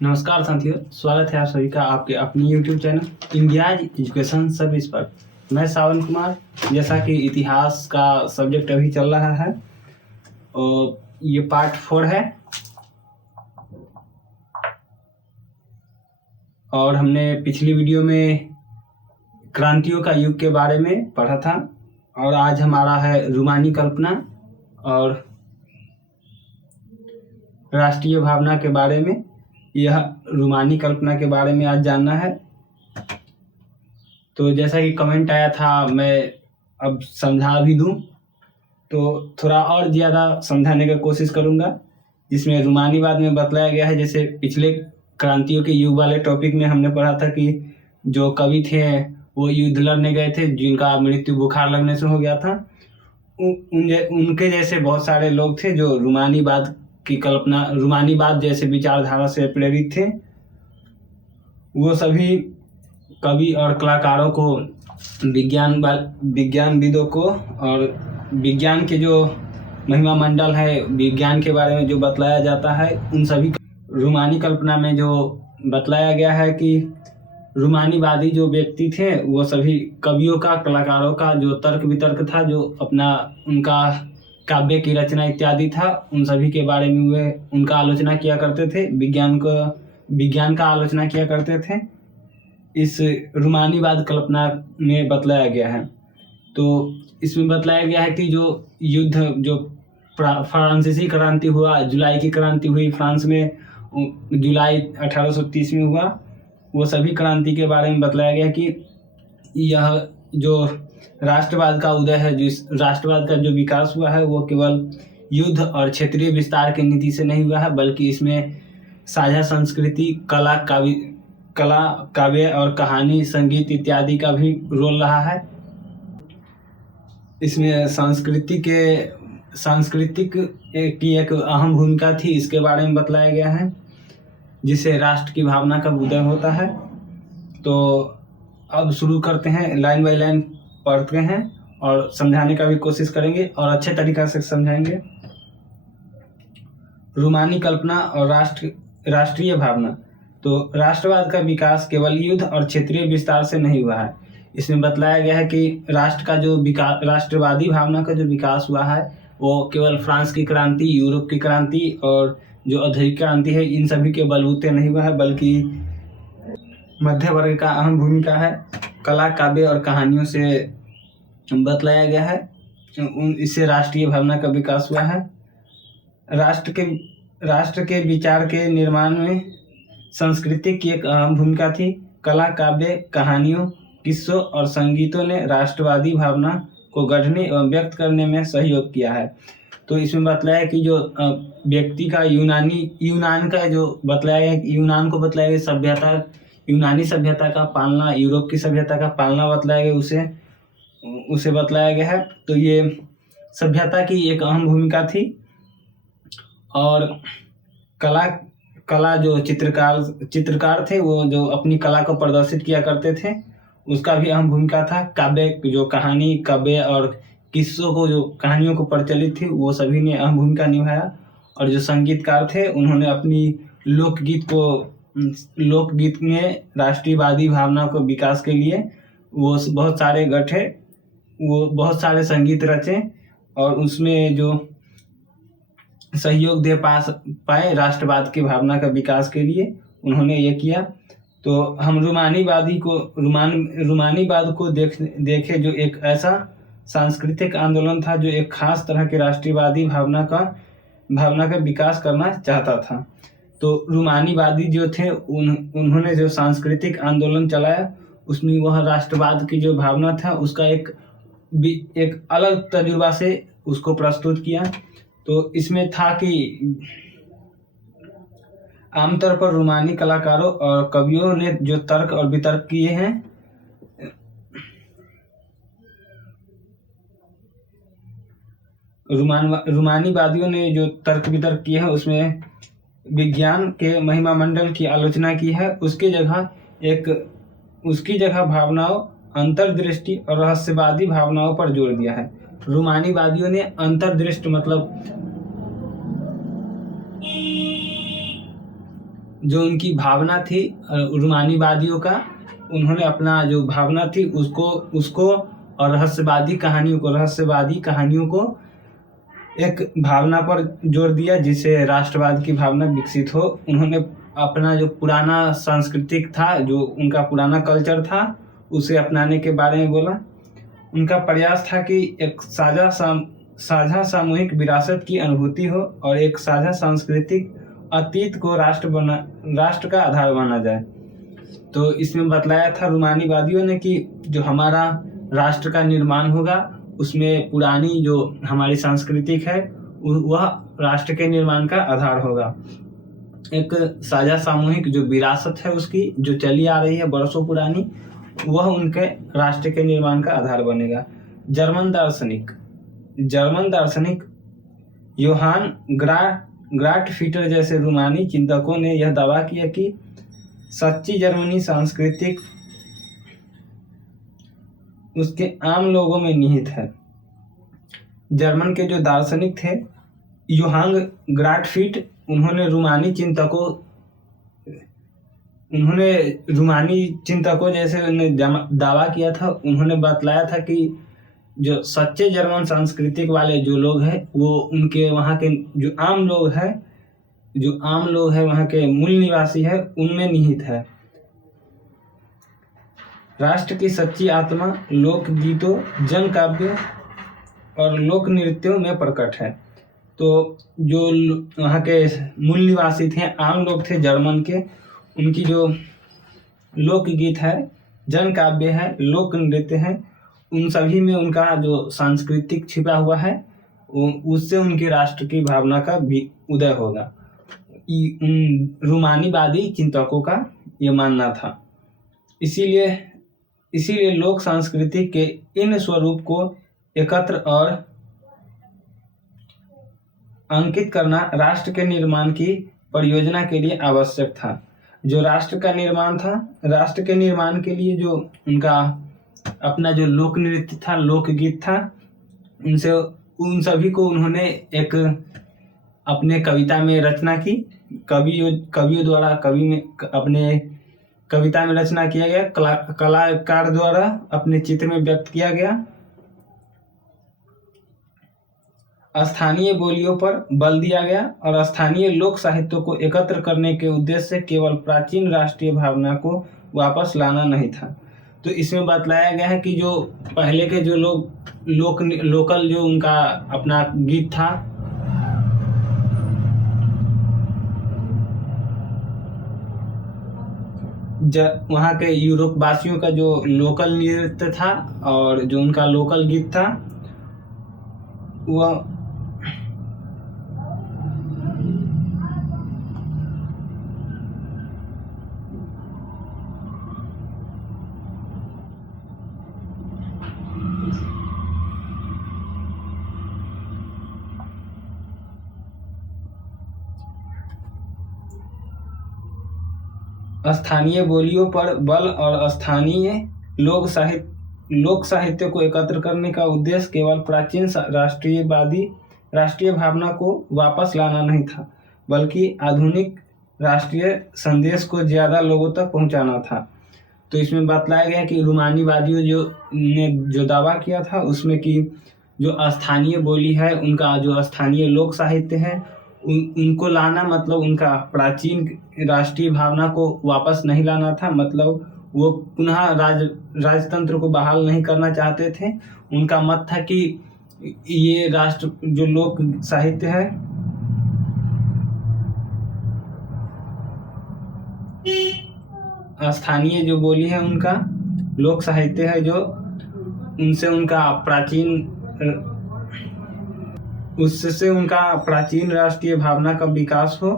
नमस्कार साथियों, स्वागत है आप सभी का आपके अपने YouTube channel India education service पर। मैं सावन कुमार। जैसा कि इतिहास का सब्जेक्ट अभी चल रहा है और ये पार्ट 4 है और हमने पिछली वीडियो में क्रांतियों का युग के बारे में पढ़ा था और आज हमारा है रूमानी कल्पना और राष्ट्रीय भावना के बारे में। यह रूमानी कल्पना के बारे में आज जानना है। तो जैसा कि कमेंट आया था, मैं अब समझा भी दूं तो थोड़ा और ज़्यादा समझाने का कोशिश करूंगा, जिसमें रूमानीवाद में बतलाया गया है। जैसे पिछले क्रांतियों के युग वाले टॉपिक में हमने पढ़ा था कि जो कवि थे वो युद्ध लड़ने गए थे, जिनका मृत्यु बुखार लगने से हो गया था। उनके जैसे बहुत सारे लोग थे जो रूमानीवाद की कल्पना, रूमानीवाद जैसे विचारधारा से प्रेरित थे। वो सभी कवि और कलाकारों को, विज्ञानविदों को और विज्ञान के जो महिमा मंडल है, विज्ञान के बारे में जो बतलाया जाता है, उन सभी रूमानी कल्पना में जो बतलाया गया है कि रूमानीवादी जो व्यक्ति थे वो सभी कवियों का, कलाकारों का जो तर्क वितर्क था, जो अपना उनका काव्य की रचना इत्यादि था, उन सभी के बारे में वे उनका आलोचना किया करते थे, विज्ञान का आलोचना किया करते थे। इस रूमानीवाद कल्पना में बतलाया गया है। तो इसमें बतलाया गया है कि जो युद्ध, जो फ्रांसीसी क्रांति हुआ, जुलाई की क्रांति हुई फ्रांस में, जुलाई 1830 में हुआ, वो सभी क्रांति के बारे में बतलाया गया कि यह जो राष्ट्रवाद का उदय है, जिस राष्ट्रवाद का जो विकास हुआ है, वो केवल युद्ध और क्षेत्रीय विस्तार की नीति से नहीं हुआ है, बल्कि इसमें साझा संस्कृति, कला, काव्य और कहानी, संगीत इत्यादि का भी रोल रहा है। इसमें सांस्कृतिक की एक अहम भूमिका थी, इसके बारे में बतलाया गया है, जिससे राष्ट्र की भावना का उदय होता है। तो अब शुरू करते हैं, लाइन बाय लाइन पढ़ते हैं और समझाने का भी कोशिश करेंगे और अच्छे तरीक़ा से समझाएंगे। रूमानी कल्पना और राष्ट्रीय भावना। तो राष्ट्रवाद का विकास केवल युद्ध और क्षेत्रीय विस्तार से नहीं हुआ है। इसमें बतलाया गया है कि राष्ट्र का जो विकास, राष्ट्रवादी भावना का जो विकास हुआ है, वो केवल फ्रांस की क्रांति, यूरोप की क्रांति और जो औद्योगिक क्रांति है, इन सभी के बलबूते नहीं हुआ है, बल्कि मध्य वर्ग का अहम भूमिका है। कला, काव्य और कहानियों से बतलाया गया है, इससे राष्ट्रीय भावना का विकास हुआ है। राष्ट्र के विचार के निर्माण में संस्कृति की एक अहम भूमिका थी। कला, काव्य, कहानियों, किस्सों और संगीतों ने राष्ट्रवादी भावना को गढ़ने एवं व्यक्त करने में सहयोग किया है। तो इसमें बतलाया कि जो व्यक्ति का यूनान का जो बतलाया है, यूनान को बतलाया गया सभ्यता, यूनानी सभ्यता का पालना, यूरोप की सभ्यता का पालना बतलाया गया, उसे बतलाया गया है। तो ये सभ्यता की एक अहम भूमिका थी। और कला जो चित्रकार थे, वो जो अपनी कला को प्रदर्शित किया करते थे, उसका भी अहम भूमिका था। काव्य जो कहानी, काव्य और किस्सों को, जो कहानियों को प्रचलित थी, वो सभी ने अहम भूमिका निभाया। और जो संगीतकार थे, उन्होंने अपनी लोकगीत में राष्ट्रीयवादी भावना को विकास के लिए वो बहुत सारे गठे, वो बहुत सारे संगीत रचे और उसमें जो सहयोग दे पाए राष्ट्रवाद की भावना का विकास के लिए, उन्होंने ये किया। तो हम रूमानीवाद को देखे जो एक ऐसा सांस्कृतिक आंदोलन था जो एक खास तरह के राष्ट्रीयवादी भावना का विकास करना चाहता था। तो रूमानीवादी जो थे, उन्होंने जो सांस्कृतिक आंदोलन चलाया, उसमें वह राष्ट्रवाद की जो भावना था, उसका एक अलग तजुर्बा से उसको प्रस्तुत किया। तो इसमें था कि आमतौर पर रूमानी कलाकारों और कवियों ने जो तर्क और वितर्क किए हैं, रूमानीवादियों ने जो तर्क वितर्क किए हैं, उसमें विज्ञान के महिमा मंडल की आलोचना की है। उसकी जगह भावनाओं, अंतर्दृष्टि और रहस्यवादी भावनाओं पर जोर दिया है। रूमानीवादियों ने अंतर्दृष्टि मतलब जो उनकी भावना थी रूमानीवादियों का, उन्होंने अपना जो भावना थी उसको और रहस्यवादी कहानियों को एक भावना पर जोर दिया, जिससे राष्ट्रवाद की भावना विकसित हो। उन्होंने अपना जो पुराना सांस्कृतिक था, जो उनका पुराना कल्चर था, उसे अपनाने के बारे में बोला। उनका प्रयास था कि एक साझा सामूहिक विरासत की अनुभूति हो और एक साझा सांस्कृतिक अतीत को राष्ट्र का आधार माना जाए। तो इसमें बतलाया था रूमानीवादियों ने कि जो हमारा राष्ट्र का निर्माण होगा, उसमें पुरानी जो हमारी सांस्कृतिक है वह राष्ट्र के निर्माण का आधार होगा। एक साझा सामूहिक जो विरासत है उसकी, जो चली आ रही है बरसों पुरानी, वह उनके राष्ट्र के निर्माण का आधार बनेगा। जर्मन दार्शनिक योहान ग्राटफिटर जैसे रूमानी चिंतकों ने यह दावा किया कि सच्ची जर्मनी सांस्कृतिक उसके आम लोगों में निहित है। जर्मन के जो दार्शनिक थे योहान ग्राटफिट, उन्होंने रूमानी चिंतकों जैसे दावा किया था। उन्होंने बतलाया था कि जो सच्चे जर्मन सांस्कृतिक वाले जो लोग हैं, वो उनके वहाँ के जो आम लोग हैं वहाँ के मूल निवासी है, उनमें निहित है। राष्ट्र की सच्ची आत्मा लोकगीतों, जन काव्यों और लोक नृत्यों में प्रकट है। तो जो वहाँ के मूल निवासी थे, आम लोग थे जर्मन के, उनकी जो लोकगीत है, जन काव्य है, लोक नृत्य है, उन सभी में उनका जो सांस्कृतिक छिपा हुआ है, उससे उनके राष्ट्र की भावना का भी उदय होगा। रूमानीवादी चिंतकों का ये मानना था। इसीलिए लोक संस्कृति के इन स्वरूप को एकत्र और अंकित करना राष्ट्र के निर्माण की परियोजना के लिए आवश्यक था। जो राष्ट्र का निर्माण था, राष्ट्र के निर्माण के लिए जो उनका अपना जो लोक नृत्य था, लोकगीत था, उन सभी को उन्होंने एक अपने कविता में रचना की। कवियों द्वारा अपने कविता में रचना किया गया, कलाकार द्वारा अपने चित्र में व्यक्त किया गया। स्थानीय बोलियों पर बल दिया गया और स्थानीय लोक साहित्य को एकत्र करने के उद्देश्य से केवल प्राचीन राष्ट्रीय भावना को वापस लाना नहीं था। तो इसमें बतलाया गया है कि जो पहले के जो लोकल जो उनका अपना गीत था, वहाँ के यूरोप वासियों का जो लोकल नृत्य था और जो उनका लोकल गीत था, वह स्थानीय बोलियों पर बल और स्थानीय लोक साहित्य को एकत्र करने का उद्देश्य केवल प्राचीन राष्ट्रीय भावना को वापस लाना नहीं था, बल्कि आधुनिक राष्ट्रीय संदेश को ज़्यादा लोगों तक पहुंचाना था। तो इसमें बतलाया गया कि रूमानीवादियों ने जो दावा किया था उसमें कि जो स्थानीय बोली है, उनका जो स्थानीय लोक साहित्य है, उनको लाना मतलब उनका प्राचीन राष्ट्रीय भावना को वापस नहीं लाना था। मतलब वो पुनः राजतंत्र को बहाल नहीं करना चाहते थे। उनका मत था कि ये राष्ट्र जो लोक साहित्य है, स्थानीय जो बोली है, उनका लोक साहित्य है, जो उनसे उनका प्राचीन राष्ट्रीय भावना का विकास हो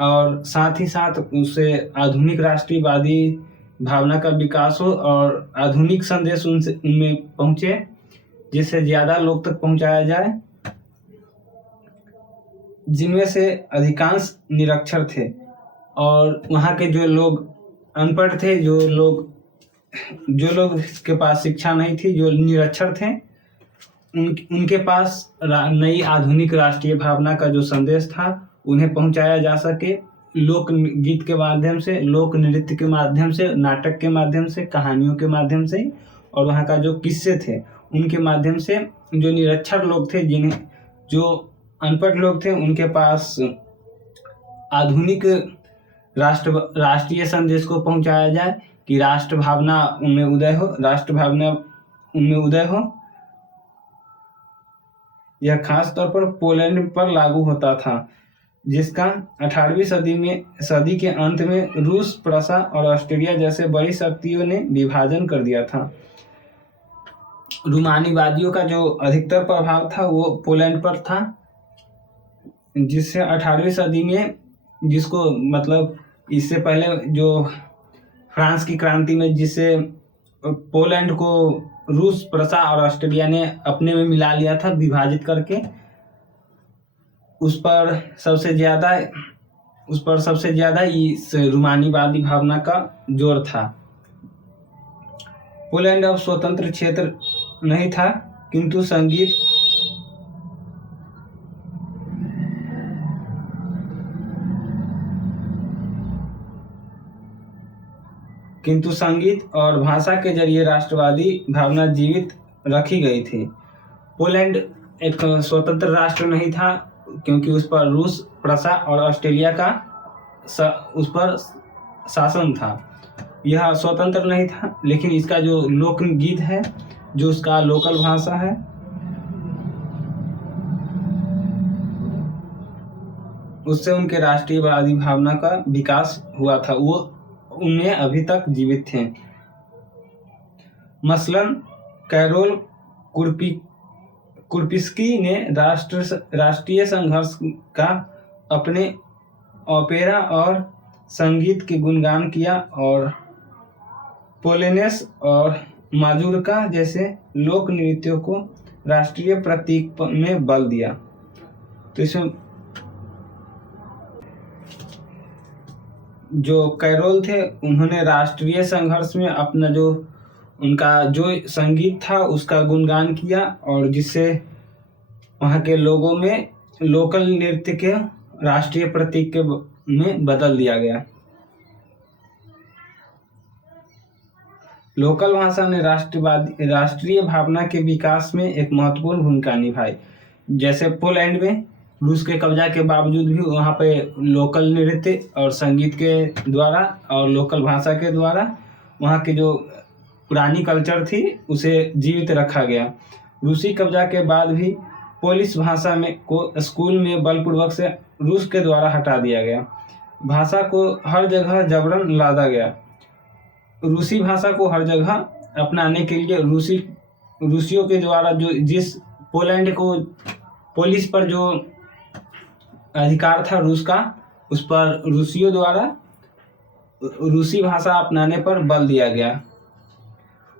और साथ ही साथ उससे आधुनिक राष्ट्रीयवादी भावना का विकास हो और आधुनिक संदेश उनमें पहुंचे, जिससे ज़्यादा लोग तक पहुंचाया जाए। जिनमें से अधिकांश निरक्षर थे और वहाँ के जो लोग अनपढ़ थे, जो लोग के पास शिक्षा नहीं थी, जो निरक्षर थे, उनके पास नई आधुनिक राष्ट्रीय भावना का जो संदेश था उन्हें पहुंचाया जा सके, लोक गीत के माध्यम से, लोक नृत्य के माध्यम से, नाटक के माध्यम से, कहानियों के माध्यम से, और वहाँ का जो किस्से थे उनके माध्यम से जो निरक्षर लोग थे, जिन्हें जो अनपढ़ लोग थे, उनके पास आधुनिक राष्ट्रीय संदेश को पहुंचाया जाए कि राष्ट्र भावना उनमें उदय हो। यह खास तौर पर पोलैंड पर लागू होता था, जिसका 18वीं सदी के अंत में रूस, प्रसा और ऑस्ट्रिया जैसे बड़ी शक्तियों ने विभाजन कर दिया था। रूमानीवादियों का जो अधिकतर प्रभाव था वो पोलैंड पर था, जिससे 18वीं सदी में, जिसको मतलब इससे पहले जो फ्रांस की क्रांति में जिससे पोलैंड को रूस, प्रसा और ऑस्ट्रिया ने अपने में मिला लिया था विभाजित करके, उस पर सबसे ज़्यादा इस रूमानीवादी भावना का जोर था। पोलैंड अब स्वतंत्र क्षेत्र नहीं था, किंतु संगीत और भाषा के जरिए राष्ट्रवादी भावना जीवित रखी गई थी। पोलैंड एक स्वतंत्र राष्ट्र नहीं था, क्योंकि उस पर रूस, प्रसा और ऑस्ट्रेलिया का उस पर शासन था। यह स्वतंत्र नहीं था, लेकिन इसका जो लोकगीत है, जो उसका लोकल भाषा है, उससे उनके राष्ट्रीयवादी भावना का विकास हुआ था, वो उनमें अभी तक जीवित थे। मसलन कैरोल कुर्पिस्की ने राष्ट्रीय संघर्ष का अपने ओपेरा और संगीत के गुणगान किया, और पोलेनेस और माजूरका जैसे लोक नृत्यों को राष्ट्रीय प्रतीक में बल दिया। तो इसमें जो कैरोल थे, उन्होंने राष्ट्रीय संघर्ष में अपना जो उनका जो संगीत था उसका गुणगान किया, और जिससे वहाँ के लोगों में लोकल नृत्य के राष्ट्रीय प्रतीक में बदल दिया गया। लोकल भाषा ने राष्ट्रीय भावना के विकास में एक महत्वपूर्ण भूमिका निभाई। जैसे पोलैंड में रूस के कब्जा के बावजूद भी वहाँ पे लोकल नृत्य और संगीत के द्वारा और लोकल भाषा के द्वारा वहाँ की जो पुरानी कल्चर थी उसे जीवित रखा गया। रूसी कब्जा के बाद भी पोलिश भाषा को स्कूल में बलपूर्वक से रूस के द्वारा हटा दिया गया। भाषा को हर जगह जबरन लादा गया। रूसी भाषा को हर जगह अपनाने के लिए रूसियों के द्वारा जिस पोलैंड को पोलिश पर जो अधिकार था रूस का, उस पर रूसियों द्वारा रूसी भाषा अपनाने पर बल दिया गया।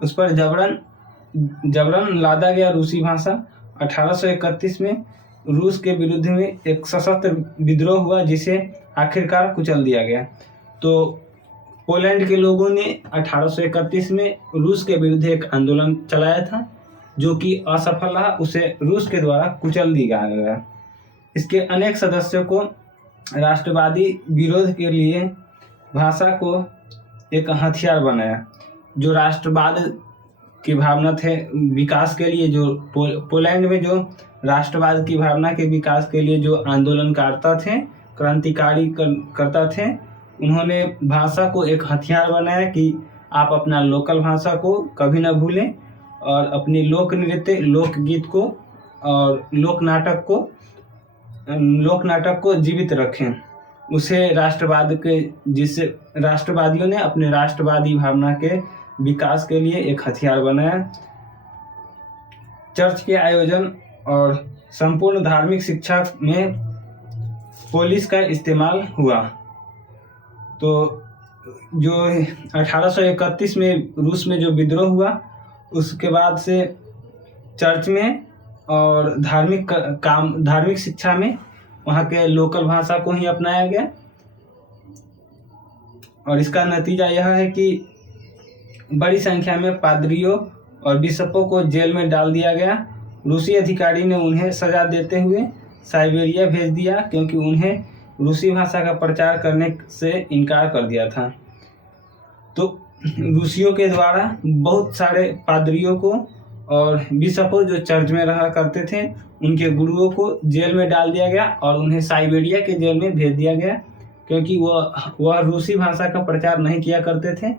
उस पर जबरन लादा गया रूसी भाषा। 1831 में रूस के विरुद्ध में एक सशस्त्र विद्रोह हुआ, जिसे आखिरकार कुचल दिया गया। तो पोलैंड के लोगों ने 1831 में रूस के विरुद्ध एक आंदोलन चलाया था, जो कि असफल रहा। उसे रूस के द्वारा कुचल दिया गया। इसके अनेक सदस्यों को राष्ट्रवादी विरोध के लिए भाषा को एक हथियार बनाया। जो राष्ट्रवाद की भावना थे विकास के लिए, जो पोलैंड में जो राष्ट्रवाद की भावना के विकास के लिए जो आंदोलनकर्ता थे, क्रांतिकारी करता थे, उन्होंने भाषा को एक हथियार बनाया कि आप अपना लोकल भाषा को कभी न भूलें और अपनी लोक नृत्य, लोकगीत को और लोक नाटक को जीवित रखें। उसे जिससे राष्ट्रवादियों ने अपने राष्ट्रवादी भावना के विकास के लिए एक हथियार बनाया। चर्च के आयोजन और संपूर्ण धार्मिक शिक्षा में पोलिश का इस्तेमाल हुआ। तो जो 1831 में रूस में जो विद्रोह हुआ, उसके बाद से चर्च में और धार्मिक शिक्षा में वहाँ के लोकल भाषा को ही अपनाया गया। और इसका नतीजा यह है कि बड़ी संख्या में पादरियों और बिशपों को जेल में डाल दिया गया। रूसी अधिकारी ने उन्हें सजा देते हुए साइबेरिया भेज दिया, क्योंकि उन्हें रूसी भाषा का प्रचार करने से इनकार कर दिया था। तो रूसियों के द्वारा बहुत सारे पादरियों को और बिशपों जो चर्च में रहा करते थे, उनके गुरुओं को जेल में डाल दिया गया और उन्हें साइबेरिया के जेल में भेज दिया गया, क्योंकि वह रूसी भाषा का प्रचार नहीं किया करते थे।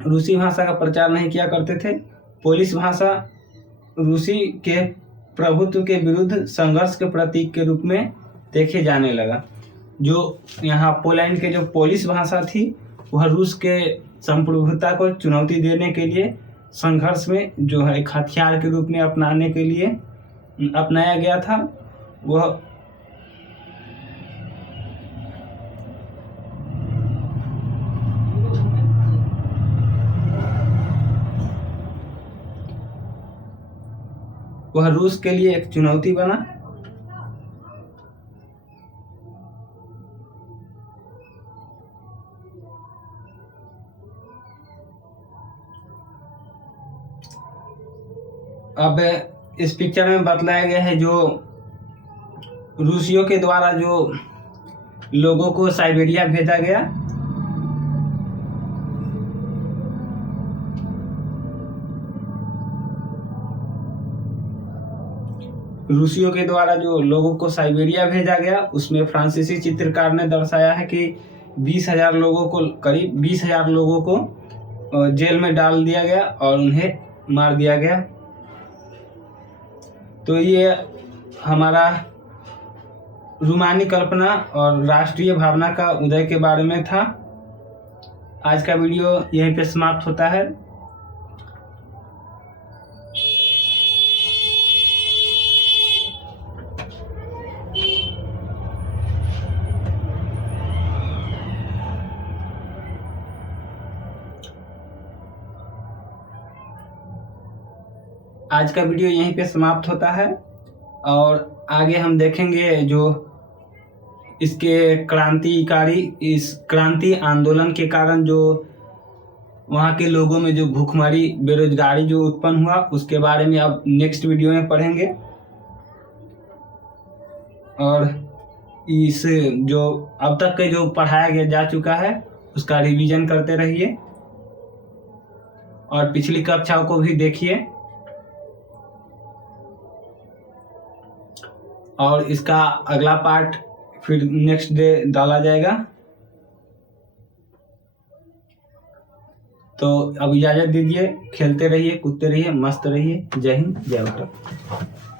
रूसी भाषा का प्रचार नहीं किया करते थे। पोलिश भाषा रूसी के प्रभुत्व के विरुद्ध संघर्ष के प्रतीक के रूप में देखे जाने लगा। जो यहाँ पोलैंड के जो पोलिश भाषा थी, वह रूस के संप्रभुता को चुनौती देने के लिए संघर्ष में जो है एक हथियार के रूप में अपनाने के लिए अपनाया गया था। वह रूस के लिए एक चुनौती बना। अब इस पिक्चर में बतलाया गया है जो रूसियों के द्वारा जो लोगों को साइबेरिया भेजा गया। रूसियों के द्वारा जो लोगों को साइबेरिया भेजा गया, उसमें फ्रांसीसी चित्रकार ने दर्शाया है कि 20,000 लोगों को, करीब 20,000 लोगों को जेल में डाल दिया गया और उन्हें मार दिया गया। तो ये हमारा रूमानी कल्पना और राष्ट्रीय भावना का उदय के बारे में था। आज का वीडियो यहीं पे समाप्त होता है। आज का वीडियो यहीं पे समाप्त होता है और आगे हम देखेंगे जो इसके इस क्रांति आंदोलन के कारण जो वहाँ के लोगों में जो भूखमरी, बेरोजगारी जो उत्पन्न हुआ, उसके बारे में अब नेक्स्ट वीडियो में पढ़ेंगे। और इस जो अब तक के जो पढ़ाया गया जा चुका है उसका रिवीजन करते रहिए और पिछली कक्षाओं को भी देखिए और इसका अगला पार्ट फिर नेक्स्ट डे डाला जाएगा। तो अब इजाज़त दीजिए। खेलते रहिए, कूदते रहिए, मस्त रहिए। जय हिंद, जय भारत।